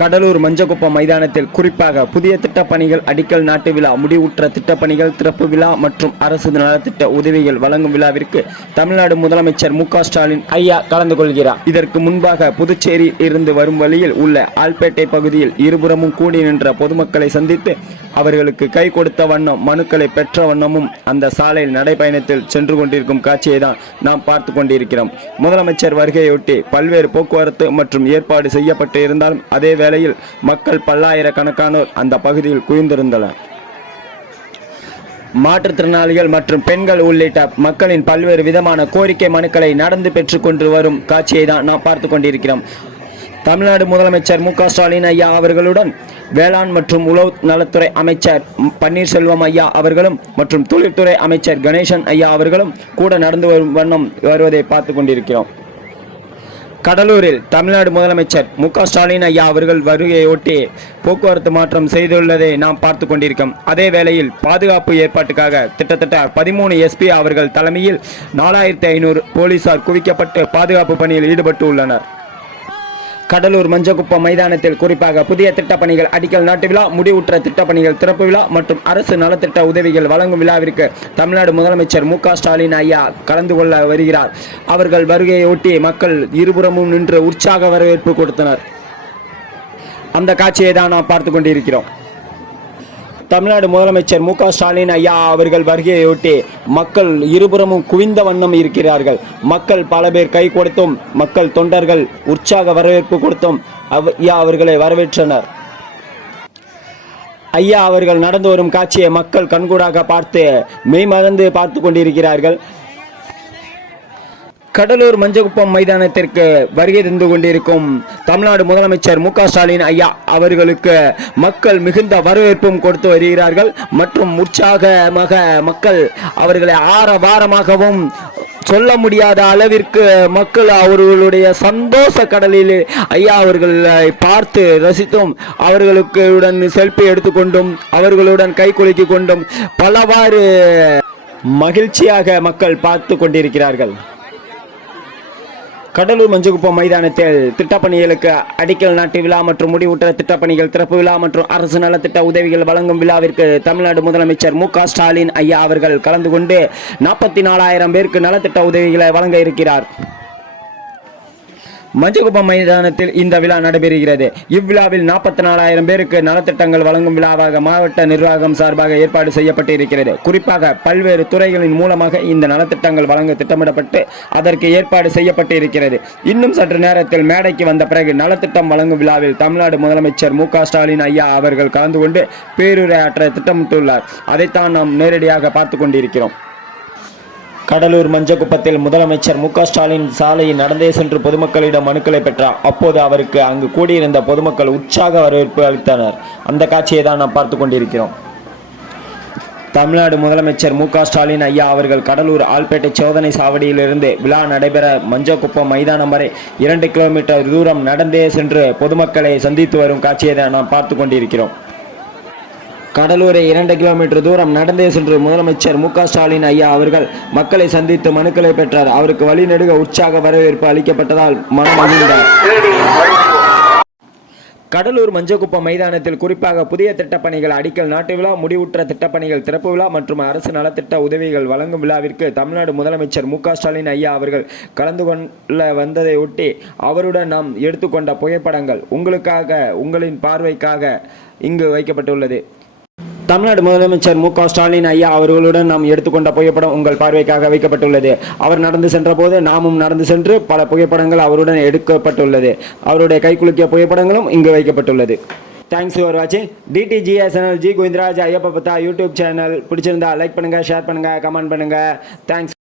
கடலூர் மஞ்சக்குப்பம் மைதானத்தில் குறிப்பாக புதிய திட்டப்பணிகள் அடிக்கல் நாட்டு விழா, முடிவுற்ற திட்டப்பணிகள் திறப்பு விழா மற்றும் அரசு நலத்திட்ட உதவிகள் வழங்கும் விழாவிற்கு தமிழ்நாடு முதலமைச்சர் மு க ஸ்டாலின் ஐயா கலந்து கொள்கிறார். இதற்கு முன்பாக புதுச்சேரியில் இருந்து வரும் வழியில் உள்ள ஆல்பேட்டை பகுதியில் இருபுறமும் கூடி நின்ற பொதுமக்களை சந்தித்து அவர்களுக்கு கை கொடுத்த வண்ணம் மனுக்களை பெற்ற வண்ணமும் அந்த சாலையில் நடைபயணத்தில் சென்று கொண்டிருக்கும் காட்சியை தான் நாம் பார்த்து கொண்டிருக்கிறோம். முதலமைச்சர் வருகையொட்டி பல்வேறு போக்குவரத்து மற்றும் ஏற்பாடு செய்யப்பட்டு இருந்தாலும் அதே வேளையில் மக்கள் பல்லாயிரக்கணக்கானோர் அந்த பகுதியில் குவிந்திருந்தனர். மாற்றுத்திறனாளிகள் மற்றும் பெண்கள் உள்ளிட்ட மக்களின் பல்வேறு விதமான கோரிக்கை மனுக்களை நடந்து பெற்றுக் கொண்டு வரும் காட்சியை தான் நாம் பார்த்து கொண்டிருக்கிறோம். தமிழ்நாடு முதலமைச்சர் மு க ஸ்டாலின் ஐயா அவர்களுடன் வேளாண் மற்றும் உழவு நலத்துறை அமைச்சர் பன்னீர்செல்வம் ஐயா அவர்களும் மற்றும் தொழில்துறை அமைச்சர் கணேசன் ஐயா அவர்களும் கூட நடந்து வரும் வண்ணம் வருவதை பார்த்து கொண்டிருக்கிறோம். கடலூரில் தமிழ்நாடு முதலமைச்சர் மு க ஸ்டாலின் ஐயா அவர்கள் வருகையொட்டி போக்குவரத்து மாற்றம் செய்துள்ளதை நாம் பார்த்து கொண்டிருக்கிறோம். அதே வேளையில் பாதுகாப்பு ஏற்பாட்டுக்காக கிட்டத்தட்ட 13 எஸ்பி அவர்கள் தலைமையில் 4500 போலீசார் குவிக்கப்பட்டு பாதுகாப்பு பணியில் ஈடுபட்டு உள்ளனர். கடலூர் மஞ்சக்குப்பம் மைதானத்தில் குறிப்பாக புதிய திட்டப்பணிகள் அடிக்கல் நாட்டு விழா, முடிவுற்ற திட்டப்பணிகள் திறப்பு விழா மற்றும் அரசு நலத்திட்ட உதவிகள் வழங்கும் விழாவிற்கு தமிழ்நாடு முதலமைச்சர் மு க ஸ்டாலின் ஐயா கலந்து கொள்ள வருகிறார். அவர்கள் வருகையொட்டி மக்கள் இருபுறமும் நின்று உற்சாக வரவேற்பு கொடுத்தனர். அந்த காட்சியை தான் நாம் பார்த்து கொண்டிருக்கிறோம். தமிழ்நாடு முதலமைச்சர் மு க ஸ்டாலின் ஐயா அவர்கள் வருகையொட்டி மக்கள் இருபுறமும் குவிந்த வண்ணம் இருக்கிறார்கள். மக்கள் பல பேர் கை கொடுத்தும் மக்கள் தொண்டர்கள் உற்சாக வரவேற்பு கொடுத்தும் ஐயா அவர்களை வரவேற்றனர். ஐயா அவர்கள் நடந்து வரும் காட்சியை மக்கள் கண்கூடாக பார்த்து மெய்மறந்து பார்த்து கொண்டிருக்கிறார்கள். கடலூர் மஞ்சக்குப்பம் மைதானத்திற்கு வருகை தந்து கொண்டிருக்கும் தமிழ்நாடு முதலமைச்சர் மு க ஸ்டாலின் ஐயா அவர்களுக்கு மக்கள் மிகுந்த வரவேற்பும் கொடுத்து வருகிறார்கள். மற்றும் உற்சாகமாக மக்கள் அவர்களை ஆரவாரமாகவும் சொல்ல முடியாத அளவிற்கு மக்கள் அவர்களுடைய சந்தோஷ கடலில் ஐயா அவர்களை பார்த்து ரசித்தும் அவர்களுக்கு உடன் செல்ஃபி எடுத்துக்கொண்டும் அவர்களுடன் கை குலுக்கி கொண்டும் பலவாறு மகிழ்ச்சியாக மக்கள் பார்த்து கொண்டிருக்கிறார்கள். கடலூர் மஞ்சக்குப்பம் மைதானத்தில் திட்டப்பணிகளுக்கு அடிக்கல் நாட்டு விழா மற்றும் முடிவுற்ற திட்டப்பணிகள் திறப்பு விழா மற்றும் அரசு நலத்திட்ட உதவிகள் வழங்கும் விழாவிற்கு தமிழ்நாடு முதலமைச்சர் மு க ஸ்டாலின் ஐயா அவர்கள் கலந்து கொண்டு 44,000 பேருக்கு நலத்திட்ட உதவிகளை வழங்க இருக்கிறார். மஞ்சக்குப்பம் மைதானத்தில் இந்த விழா நடைபெறுகிறது. இவ்விழாவில் 44,000 பேருக்கு நலத்திட்டங்கள் வழங்கும் விழாவாக மாவட்ட நிர்வாகம் சார்பாக ஏற்பாடு செய்யப்பட்டு இருக்கிறது. குறிப்பாக பல்வேறு துறைகளின் மூலமாக இந்த நலத்திட்டங்கள் வழங்க திட்டமிடப்பட்டு அதற்கு ஏற்பாடு செய்யப்பட்டு இருக்கிறது. இன்னும் சற்று நேரத்தில் மேடைக்கு வந்த பிறகு நலத்திட்டம் வழங்கும் விழாவில் தமிழ்நாடு முதலமைச்சர் மு க ஸ்டாலின் ஐயா அவர்கள் கலந்து கொண்டு பேருரையாற்ற திட்டமிட்டுள்ளார். அதைத்தான் நாம் நேரடியாக பார்த்து கொண்டிருக்கிறோம். கடலூர் மஞ்சக்குப்பத்தில் முதலமைச்சர் மு க ஸ்டாலின் சாலையில் நடந்தே சென்று பொதுமக்களிடம் மனுக்களை பெற்றார். அப்போது அவருக்கு அங்கு கூடியிருந்த பொதுமக்கள் உற்சாக வரவேற்பு அளித்தனர். அந்த காட்சியை தான் நாம் பார்த்து கொண்டிருக்கிறோம். தமிழ்நாடு முதலமைச்சர் மு க ஸ்டாலின் ஐயா அவர்கள் கடலூர் ஆல்பேட்டை சோதனை சாவடியிலிருந்து விழா நடைபெற மஞ்சக்குப்பம் மைதானம் வரை 2 கிலோமீட்டர் தூரம் நடந்தே சென்று பொதுமக்களை சந்தித்து வரும் காட்சியை தான் நாம் பார்த்து கொண்டிருக்கிறோம். கடலூரை 2 கிலோமீட்டர் தூரம் நடந்தே சென்று முதலமைச்சர் மு க ஸ்டாலின் ஐயா அவர்கள் மக்களை சந்தித்து மனுக்களை பெற்றார். அவருக்கு வழிநெடுக உற்சாக வரவேற்பு அளிக்கப்பட்டதால் மனம் மகிழ்ந்தார். கடலூர் மஞ்சக்குப்பம் மைதானத்தில் குறிப்பாக புதிய திட்டப்பணிகள் அடிக்கல் நாட்டு விழா, முடிவுற்ற திட்டப்பணிகள் திறப்பு விழா மற்றும் அரசு நலத்திட்ட உதவிகள் வழங்கும் விழாவிற்கு தமிழ்நாடு முதலமைச்சர் மு க ஸ்டாலின் ஐயா அவர்கள் கலந்து கொள்ள வந்ததை ஒட்டி அவருடன் நாம் எடுத்துக்கொண்ட புகைப்படங்கள் உங்களுக்காக உங்களின் பார்வைக்காக இங்கு வைக்கப்பட்டுள்ளது. தமிழ்நாடு முதலமைச்சர் மு க ஸ்டாலின் ஐயா அவர்களுடன் நாம் எடுத்துக்கொண்ட புகைப்படம் உங்கள் பார்வைக்காக வைக்கப்பட்டுள்ளது. அவர் நடந்து சென்ற போது நாமும் நடந்து சென்று பல புகைப்படங்கள் அவருடன் எடுக்கப்பட்டுள்ளது. அவருடைய கைக்குலுக்கிய புகைப்படங்களும் இங்கு வைக்கப்பட்டுள்ளது. தேங்க்ஸ் ஃபார் வாட்சிங். டிடிஜிஎஸ் சேனல் ஜி கோவிந்தராஜ் ஐயப்ப பத்தா யூடியூப் சேனல் பிடிச்சிருந்தா லைக் பண்ணுங்க, ஷேர் பண்ணுங்க, கமெண்ட் பண்ணுங்க. தேங்க்ஸ்.